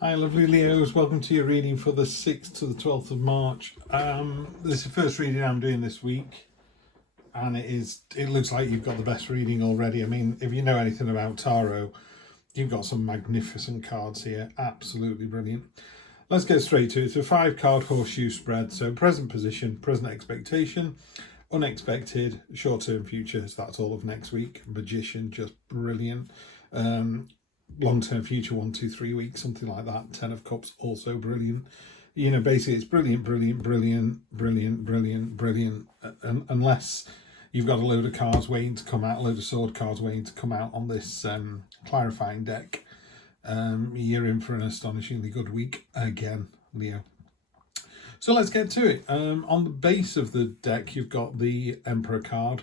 Hi lovely Leos, welcome to your reading for the 6th to the 12th of March. This is the first reading I'm doing this week, and it looks like you've got the best reading already. I mean, if you know anything about tarot, you've got some magnificent cards here, absolutely brilliant. Let's get straight to it. It's a 5-card horseshoe spread, so present position, present expectation, unexpected, short-term future, so that's all of next week. Magician, just brilliant. Long-term future, 1, 2, 3 weeks, something like that. 10 of Cups, also brilliant. You know, basically it's brilliant, brilliant, brilliant, brilliant, brilliant, brilliant. Unless you've got a load of cards waiting to come out, a load of sword cards waiting to come out on this clarifying deck. You're in for an astonishingly good week again, Leo. So let's get to it. On the base of the deck, you've got the Emperor card.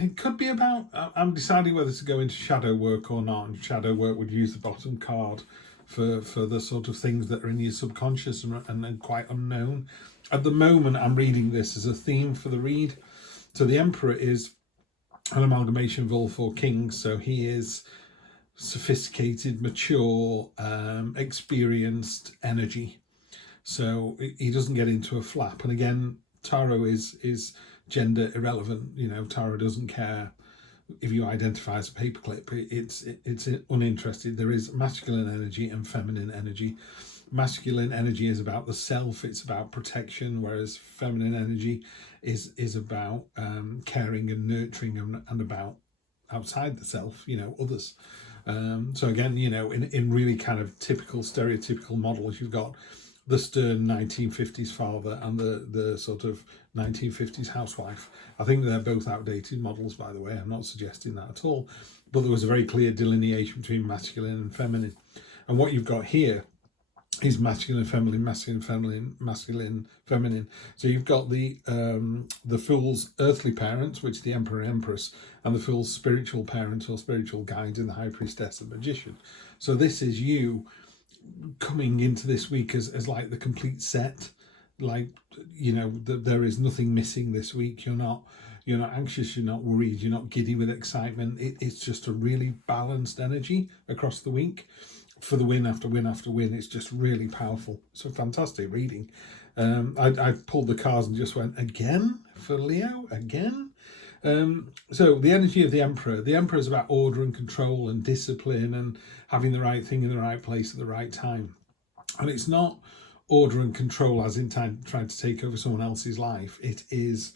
It could be about, I'm deciding whether to go into shadow work or not. And shadow work would use the bottom card for the sort of things that are in your subconscious and quite unknown. At the moment, I'm reading this as a theme for the read. So the Emperor is an amalgamation of all 4 kings. So he is sophisticated, mature, experienced energy. So he doesn't get into a flap. And again, tarot is gender irrelevant. You know, tarot doesn't care if you identify as a paperclip. It's uninterested. There is masculine energy and feminine energy. Masculine energy is about the self, it's about protection, whereas feminine energy is about caring and nurturing and about outside the self, you know, others. So again, you know, in really kind of typical stereotypical models, you've got the stern 1950s father and the sort of 1950s housewife. I think they're both outdated models, by the way. I'm not suggesting that at all. But there was a very clear delineation between masculine and feminine. And what you've got here is masculine, feminine, masculine, feminine, masculine, feminine. So you've got the fool's earthly parents, which the Emperor and Empress, and the fool's spiritual parent or spiritual guide in the High Priestess and Magician. So this is you coming into this week as like the complete set. Like, you know, there is nothing missing this week. You're not anxious, you're not worried, you're not giddy with excitement. It's just a really balanced energy across the week for the win after win after win. It's just really powerful. It's a fantastic reading. I pulled the cards and just went, again for Leo, again. So the energy of the Emperor is about order and control and discipline and having the right thing in the right place at the right time. And it's not order and control as in trying to take over someone else's life. It is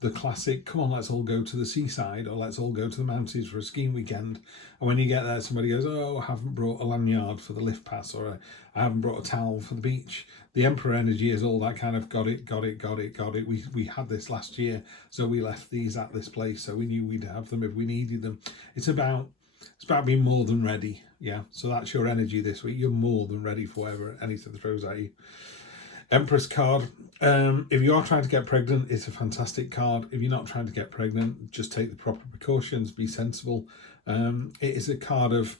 the classic, come on, let's all go to the seaside, or let's all go to the mountains for a skiing weekend. And when you get there, somebody goes, oh, I haven't brought a lanyard for the lift pass, or I haven't brought a towel for the beach. The Emperor energy is all that kind of got it. We had this last year, so we left these at this place, so we knew we'd have them if we needed them. It's about being more than ready. Yeah, so that's your energy this week. You're more than ready for whatever anything throws at you. Empress card. If you are trying to get pregnant, it's a fantastic card. If you're not trying to get pregnant, just take the proper precautions, be sensible. It is a card of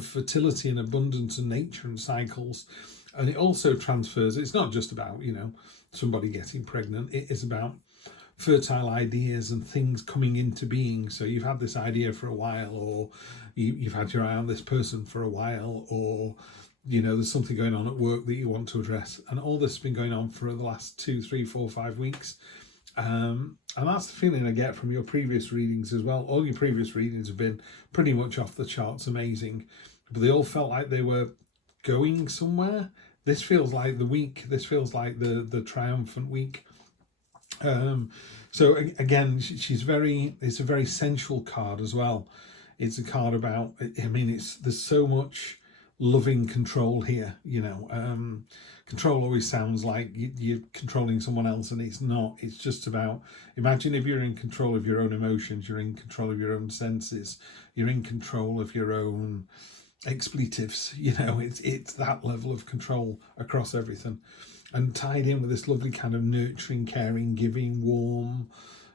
fertility and abundance and nature and cycles. And it also transfers, it's not just about, you know, somebody getting pregnant. It is about fertile ideas and things coming into being. So you've had this idea for a while, or you've had your eye on this person for a while, or you know, there's something going on at work that you want to address, and all this has been going on for the last 2, 3, 4, 5 weeks. And that's the feeling I get from your previous readings as well. All your previous readings have been pretty much off the charts amazing, but they all felt like they were going somewhere. This feels like the week. This feels like the triumphant week. So again, it's a very sensual card as well. It's a card about, I mean, there's so much loving control here, you know. Control always sounds like you're controlling someone else, and it's not. It's just about, imagine if you're in control of your own emotions, you're in control of your own senses, you're in control of your own expletives, you know. It's that level of control across everything, and tied in with this lovely kind of nurturing, caring, giving, warm,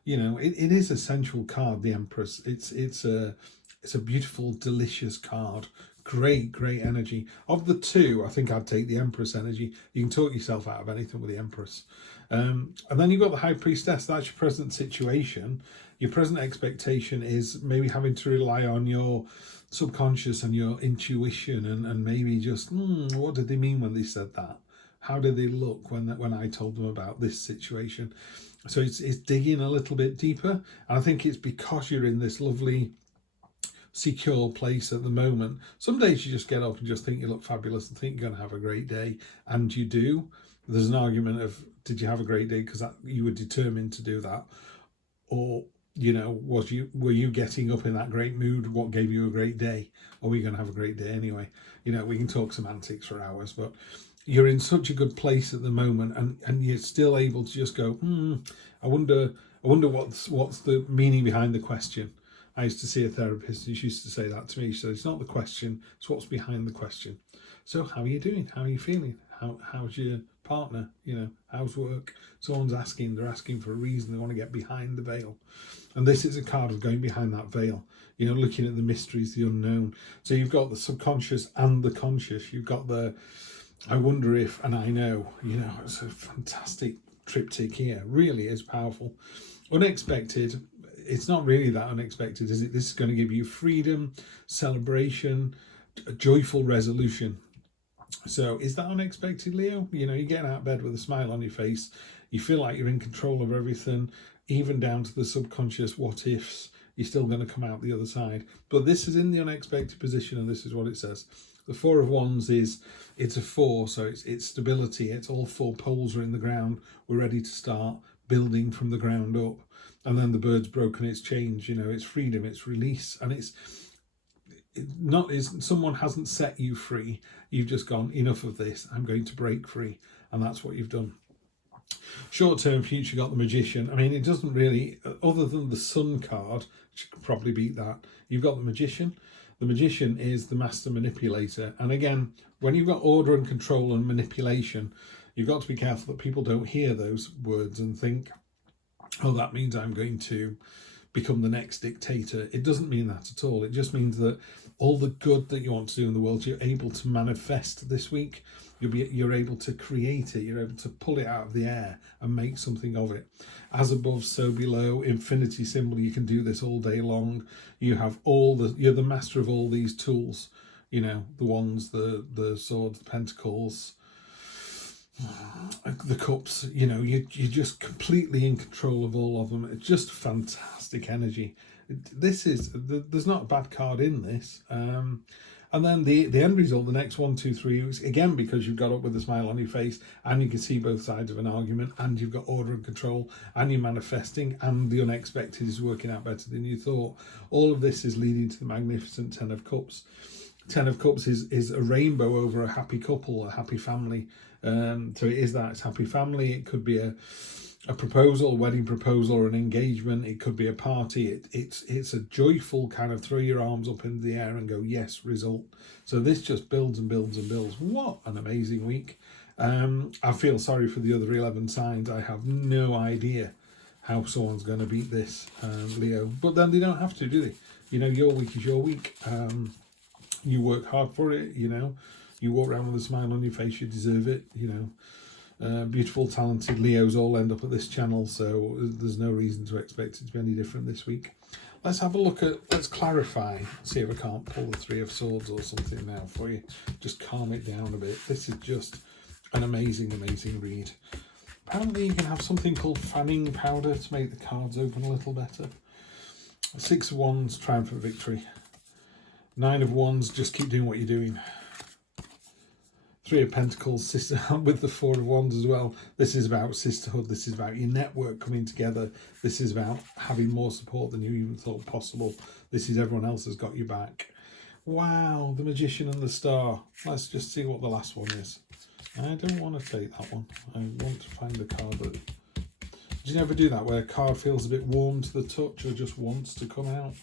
you know. It is a sensual card, the Empress. It's a beautiful, delicious card, Great energy. Of the two, I think I'd take the Empress energy. You can talk yourself out of anything with the Empress. And then you've got the High Priestess. That's your present situation. Your present expectation is maybe having to rely on your subconscious and your intuition, and maybe just, what did they mean when they said that? How did they look when I told them about this situation? So it's digging a little bit deeper. And I think it's because you're in this lovely, secure place at the moment. Some days you just get up and just think you look fabulous and think you're going to have a great day, and you do. There's an argument of, did you have a great day because you were determined to do that, or were you getting up in that great mood? What gave you a great day? Or were you going to have a great day anyway? We can talk semantics for hours, but you're in such a good place at the moment, and you're still able to just go, I wonder what's the meaning behind the question. I used to see a therapist and she used to say that to me. She said, it's not the question, it's what's behind the question. So how are you doing? How are you feeling? How's your partner? How's work? Someone's asking, they're asking for a reason. They want to get behind the veil. And this is a card of going behind that veil, looking at the mysteries, the unknown. So you've got the subconscious and the conscious. You've got the, I wonder if, and I know, it's a fantastic triptych here. Really is powerful. Unexpected. It's not really that unexpected, is it? This is going to give you freedom, celebration, a joyful resolution. So is that unexpected, Leo? You're getting out of bed with a smile on your face. You feel like you're in control of everything, even down to the subconscious what ifs. You're still going to come out the other side. But this is in the unexpected position, and this is what it says. The Four of Wands it's a 4, so it's stability. It's all 4 poles are in the ground. We're ready to start building from the ground up. And then the bird's broken its change, it's freedom, it's release. And it's someone hasn't set you free. You've just gone, enough of this, I'm going to break free. And that's what you've done. Short-term future, got the Magician. I mean, it doesn't really, other than the Sun card, which could probably beat that, you've got the Magician. The Magician is the master manipulator. And again, when you've got order and control and manipulation, you've got to be careful that people don't hear those words and think, oh, that means I'm going to become the next dictator. It doesn't mean that at all. It just means that all the good that you want to do in the world, you're able to manifest this week. You're able to create it. You're able to pull it out of the air and make something of it. As above, so below. Infinity symbol. You can do this all day long. You have you're the master of all these tools. The wands, the swords, the pentacles, the cups. You're just completely in control of all of them. It's just fantastic energy. There's not a bad card in this. And then the end result, the next 1, 2, 3 weeks, again, because you've got up with a smile on your face and you can see both sides of an argument, and you've got order and control, and you're manifesting, and the unexpected is working out better than you thought. All of this is leading to the magnificent 10 of Cups. 10 of Cups is a rainbow over a happy couple, a happy family. So it is that, it's happy family. It could be a proposal, a wedding proposal, or an engagement. It could be a party. It's a joyful kind of throw your arms up in the air and go, yes, result. So this just builds and builds and builds. What an amazing week. I feel sorry for the other 11 signs. I have no idea how someone's going to beat this, Leo. But then they don't have to, do they? Your week is your week. You work hard for it, You walk around with a smile on your face, you deserve it, Beautiful, talented Leos all end up at this channel, so there's no reason to expect it to be any different this week. Let's have a look let's clarify, see if I can't pull the 3 of Swords or something now for you. Just calm it down a bit. This is just an amazing, amazing read. Apparently you can have something called fanning powder to make the cards open a little better. 6 of Wands, triumphant victory. 9 of Wands, just keep doing what you're doing. 3 of Pentacles, sister, with the 4 of Wands as well. This is about sisterhood. This is about your network coming together. This is about having more support than you even thought possible. This is everyone else has got your back. Wow, the Magician and the Star. Let's just see what the last one is. I don't want to take that one. I want to find a card that... Did you never do that, where a card feels a bit warm to the touch or just wants to come out?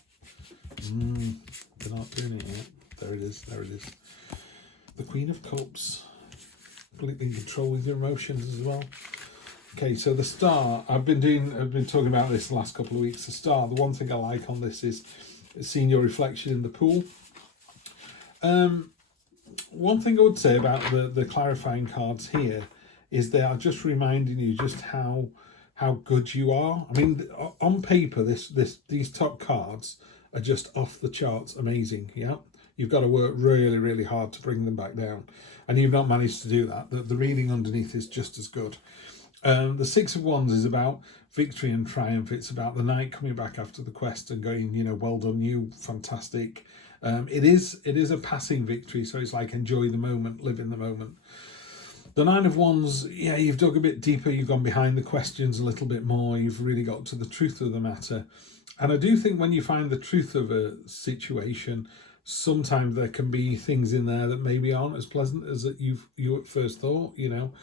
They're not doing it yet. There it is. There it is. The Queen of Cups, completely in control with your emotions as well. Okay, so the Star, I've been talking about this the last couple of weeks. The Star, the one thing I like on this is seeing your reflection in the pool. One thing I would say about the clarifying cards here is they are just reminding you just how good you are. I mean, on paper, these top cards are just off the charts amazing. Yeah, you've got to work really, really hard to bring them back down, and you've not managed to do that. The reading underneath is just as good. The Six of Wands is about victory and triumph. It's about the knight coming back after the quest and going, you know, well done, you, fantastic. It is a passing victory, so it's like enjoy the moment, live in the moment. The Nine of Wands, yeah, you've dug a bit deeper, you've gone behind the questions a little bit more, you've really got to the truth of the matter. And I do think when you find the truth of a situation, sometimes there can be things in there that maybe aren't as pleasant as that you at first thought. You know,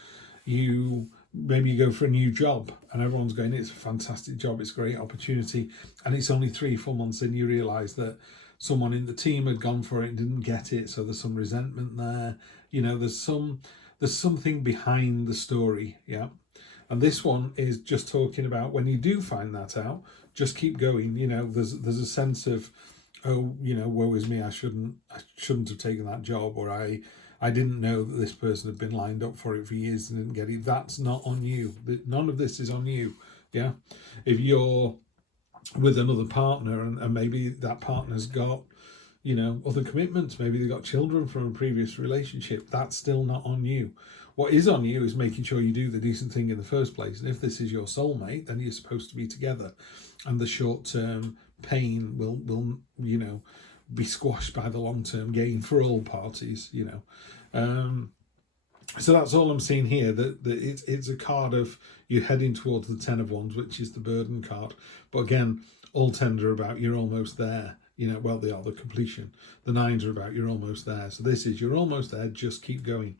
maybe you go for a new job and everyone's going, it's a fantastic job, it's a great opportunity, and it's only 3-4 months in you realise that someone in the team had gone for it and didn't get it, so there's some resentment there. You know, there's something behind the story. Yeah. And this one is just talking about when you do find that out, just keep going. You know, there's a sense of, oh, you know, woe is me, I shouldn't have taken that job, or I didn't know that this person had been lined up for it for years and didn't get it. That's not on you. None of this is on you. Yeah. If you're with another partner and maybe that partner's got, you know, other commitments, maybe they got children from a previous relationship, that's still not on you. What is on you is making sure you do the decent thing in the first place. And if this is your soulmate, then you're supposed to be together, and the short-term pain will you know, be squashed by the long-term gain for all parties, you know. So that's all I'm seeing here, that it's a card of you heading towards the Ten of Wands, which is the burden card. But again, all tens are about you're almost there. You know, well, they are the completion. The nines are about you're almost there. So this is you're almost there, just keep going.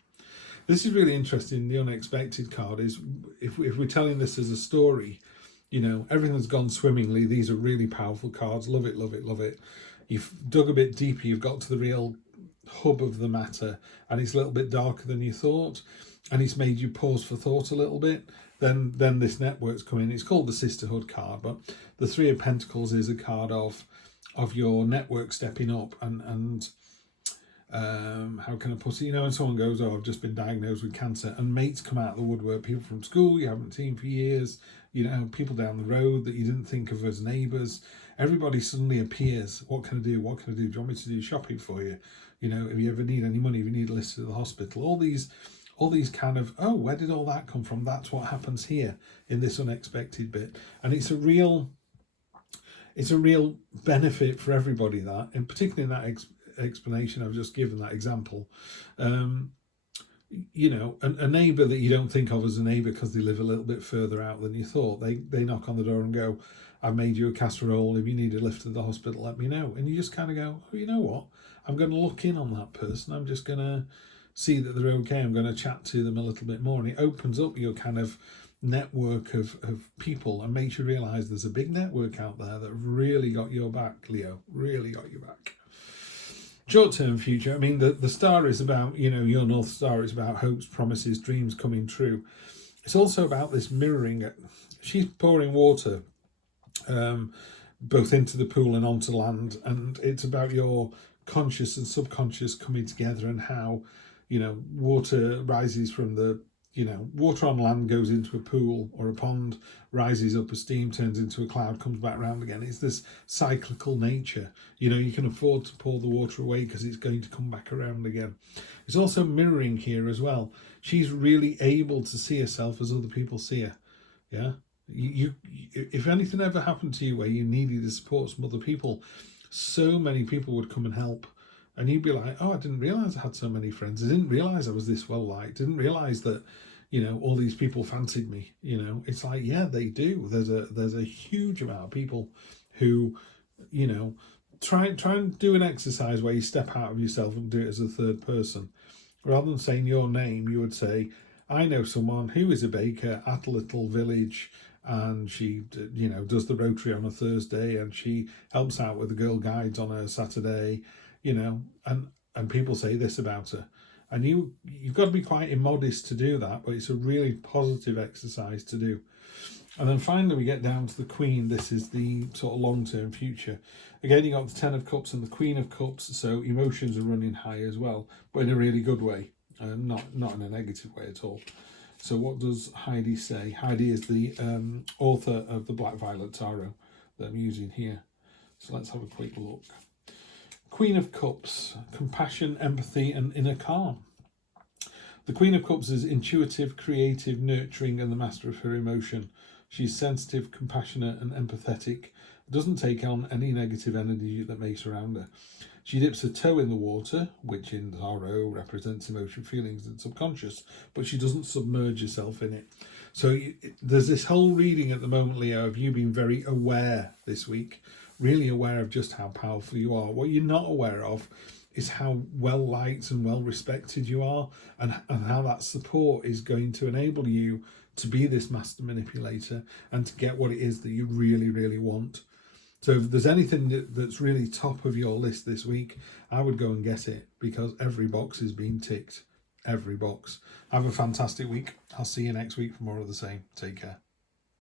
This is really interesting. The unexpected card is, if we're telling this as a story, you know, everything's gone swimmingly. These are really powerful cards. Love it, love it, love it. You've dug a bit deeper. You've got to the real hub of the matter, and it's a little bit darker than you thought, and it's made you pause for thought a little bit. Then this network's coming. It's called the Sisterhood card, but the Three of Pentacles is a card of your network stepping up, and how can I put it? You know, when someone goes, oh, I've just been diagnosed with cancer, and mates come out of the woodwork, people from school you haven't seen for years, you know, people down the road that you didn't think of as neighbours, everybody suddenly appears. What can I do? What can I do? Do you want me to do shopping for you? You know, if you ever need any money, if you need a list to the hospital, all these kind of, oh, where did all that come from? That's what happens here in this unexpected bit. And it's a real benefit for everybody, that, and particularly in that explanation I've just given, that example. You know, a neighbour that you don't think of as a neighbour because they live a little bit further out than you thought, they knock on the door and go, I've made you a casserole, if you need a lift to the hospital, let me know. And you just kind of go, oh, you know what? I'm going to look in on that person. I'm just going to see that they're okay. I'm going to chat to them a little bit more. And it opens up your kind of network of people and makes you realise there's a big network out there that really got your back, Leo, really got your back. Short-term future, I mean, the star is about, you know, your North Star is about hopes, promises, dreams coming true. It's also about this mirroring. She's pouring water both into the pool and onto land, and it's about your conscious and subconscious coming together, and how, you know, water rises from the, you know, water on land goes into a pool or a pond, rises up as steam, turns into a cloud, comes back round again. It's this cyclical nature. You know, you can afford to pour the water away because it's going to come back around again. It's also mirroring here as well. She's really able to see herself as other people see her. Yeah. You if anything ever happened to you where you needed the support from other people, so many people would come and help, and you'd be like, oh, I didn't realise I had so many friends. I didn't realise I was this well liked. Didn't realise that, you know, all these people fancied me. You know, it's like, yeah, they do. There's a huge amount of people who, you know, try and do an exercise where you step out of yourself and do it as a third person. Rather than saying your name, you would say, I know someone who is a baker at a little village, and she, you know, does the Rotary on a Thursday, and she helps out with the Girl Guides on a Saturday, you know, and people say this about her. And you've got to be quite immodest to do that, but it's a really positive exercise to do. And then finally we get down to the Queen. This is the sort of long-term future. Again, you got the Ten of Cups and the Queen of Cups, so emotions are running high as well, but in a really good way, not in a negative way at all. So what does Heidi say? Heidi is the author of the Black Violet Tarot that I'm using here. So let's have a quick look. Queen of Cups, compassion, empathy, and inner calm. The Queen of Cups is intuitive, creative, nurturing, and the master of her emotion. She's sensitive, compassionate, and empathetic. Doesn't take on any negative energy that may surround her. She dips her toe in the water, which in tarot represents emotion, feelings, and subconscious, but she doesn't submerge herself in it. So there's this whole reading at the moment, Leo, of you being very aware this week, really aware of just how powerful you are. What you're not aware of is how well liked and well respected you are, and how that support is going to enable you to be this master manipulator and to get what it is that you really, really want. So if there's anything that's really top of your list this week, I would go and get it, because every box is being ticked. Every box. Have a fantastic week. I'll see you next week for more of the same. Take care.